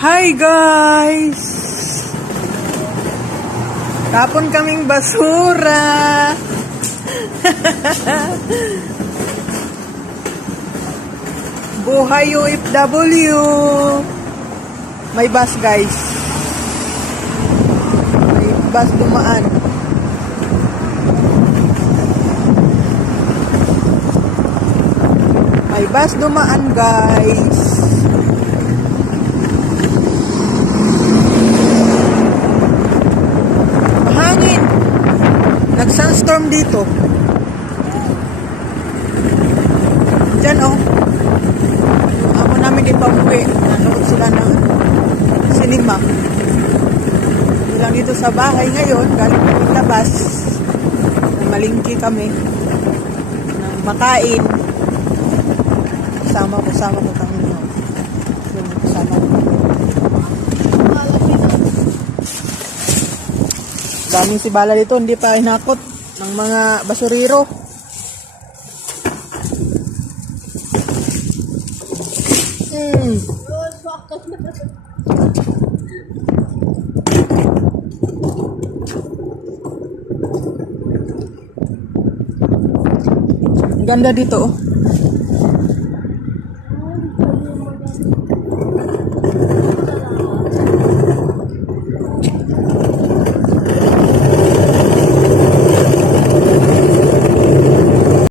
Hi guys! Tapon kaming basura. Buhay OFW. May bus guys. May bus dumaan. May bus dumaan guys. Mahangin. Nag-sunstorm dito. Diyan oh. Amo namin di pa umuwi. Nanood sila ng cinema. Lang dito sa bahay ngayon. Galing kami labas. Malingki kami. Nang makain. Kasama ko kami. Kasama ko. Daming sibala dito. Hindi pa hinakot ng mga basuriro. Ganda dito oh.